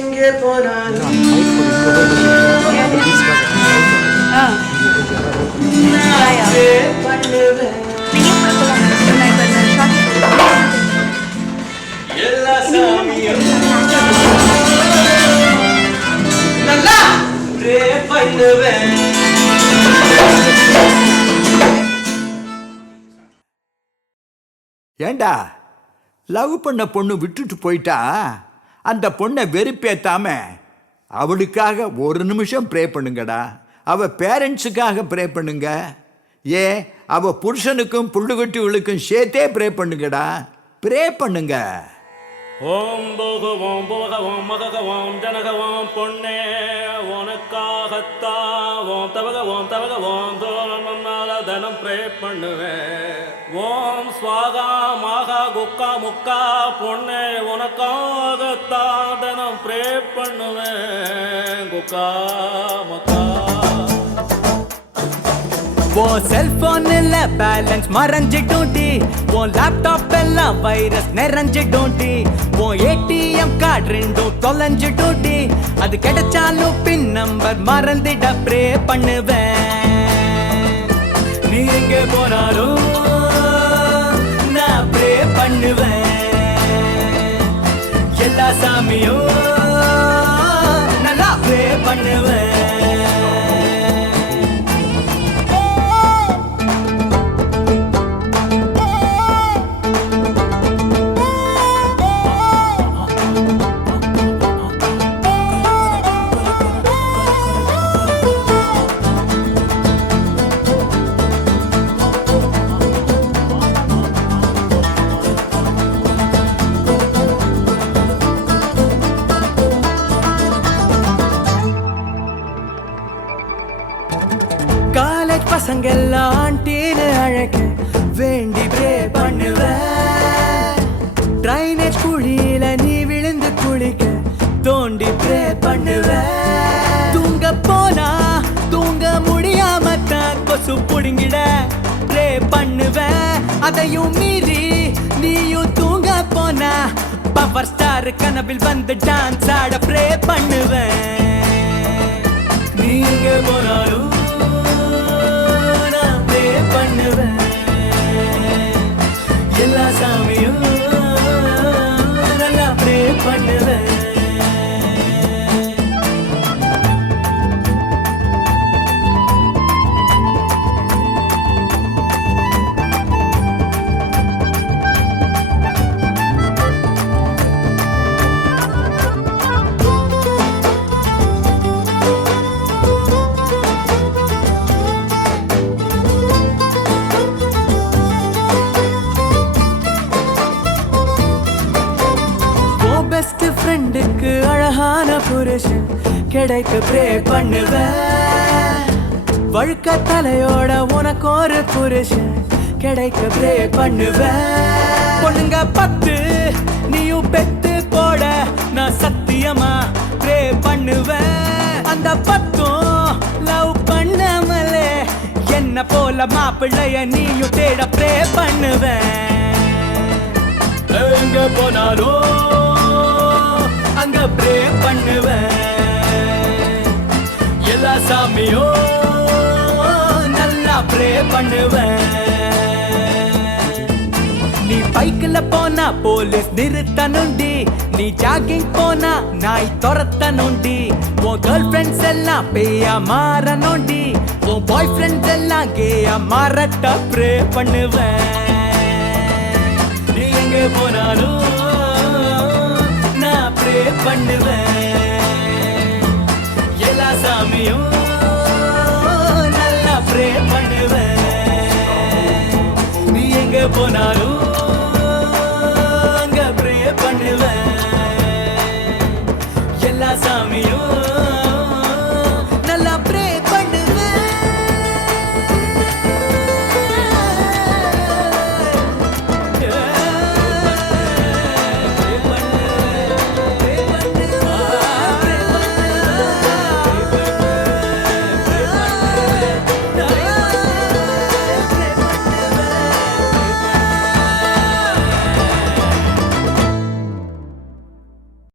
எங்கே போனாலும் எல்லா சாமியும் நல்லா ப்ரே பண்ணுவேன். ஏண்டா லவ் பண்ண பொண்ணு விட்டுட்டு போயிட்டா அந்த பொண்ணை வெறுப்பேத்தாம அவளுக்காக ஒரு நிமிஷம் ப்ரே பண்ணுங்கடா. அவ பேரண்ட்ஸுக்காக ப்ரே பண்ணுங்க. ஏன் அவ புருஷனுக்கும் புள்ளுகுட்டிகளுக்கும் சேர்த்தே ப்ரே பண்ணுங்கடா. ப்ரே பண்ணுங்க. ஓம் போகவோம் போகவோம் மககவோம் ஜனகவோம் பொன்னே உனக்காகத்தாவோம் தவகவோம் தோழனால தனம் ப்ரே பண்ணுவேன். ஓம் ஸ்வாகா மாகா குக்கா முக்கா பொன்னே உனக்காகத்தான் தனம் ப்ரே பண்ணுவேன். குக்கா மக்கா உன் செல்போன்ல பேலன்ஸ் மறைஞ்சிட்டோண்டி, உன் லேப்டாப் எல்லாம் வைரஸ் நிறைஞ்சிட்டோண்டி, உன் ஏடிஎம் கார்டு ரெண்டும் தொலைஞ்சிட்டோண்டி. அது கிடைச்சாலும் பின் நம்பர் மறந்துட ப்ரே பண்ணுவேன். நீ எங்க போனாலும் நான் ப்ரே பண்ணுவேன். எல்லா சாமியும் நல்லா ப்ரே பண்ணுவேன். பசங்கெல்லாம் ஆண்டின்னு அழைக்க வேண்டி ப்ரே பண்ணுவேன். ட்ரைனேஜ் குழியில நீ விழுந்து குளிக்க தோண்டி ப்ரே பண்ணுவேன். தூங்க போனா தூங்க முடியாம தான் கொசு புடுங்கிட ப்ரே பண்ணுவேன். அதையும் மீறி நீயும் தூங்க போனா பவர் ஸ்டார் கனவில் வந்து டான்ஸ் ஆட ப்ரே பண்ணுவேன். நீங்க போனாலும் பண்ணுவேன். எல்லா சாமியும் நல்லா ப்ரே பண்ணுவேன். ஃப்ரெண்டுக்கு அழகான புருஷன் கிடைக்க ப்ரே பண்ணுவேன். வழுக்க தலையோட உனக்கு ஒரு புருஷன் கிடைக்க ப்ரே பண்ணுவேன். பொண்ணுங்க 10 நீயும் பெத்து போட நான் சத்தியமா ப்ரே பண்ணுவேன். அந்த 10 லவ் பண்ணாமலே என்ன போல மாப்பிள்ளைய நீயும் தேட ப்ரே பண்ணுவேன். எங்க போனாலும் அங்க ப்ரே பண்ணுவேன். எல்லா சாமியும் நல்லா ப்ரே பண்ணுவேன். நீ பைக்கில் போனா போலீஸ் நிறுத்தணுண்டி, நீ ஜாகிங் போனா நாய் துரத்தணுண்டி. உன் கேர்ள் ஃப்ரெண்ட்ஸ் எல்லாம் பேயா மாறணுண்டி, உன் பாய் ஃப்ரெண்ட்ஸ் எல்லாம் கேயா மாறட்ட ப்ரே பண்ணுவேன். நீ எங்க போனாலும் ப்ரே பண்ணுவேன். எல்லா சாமியும் நல்லா ப்ரே பண்ணுவேன். நீ எங்க போனாலும் அங்க ப்ரே பண்ணுவேன்.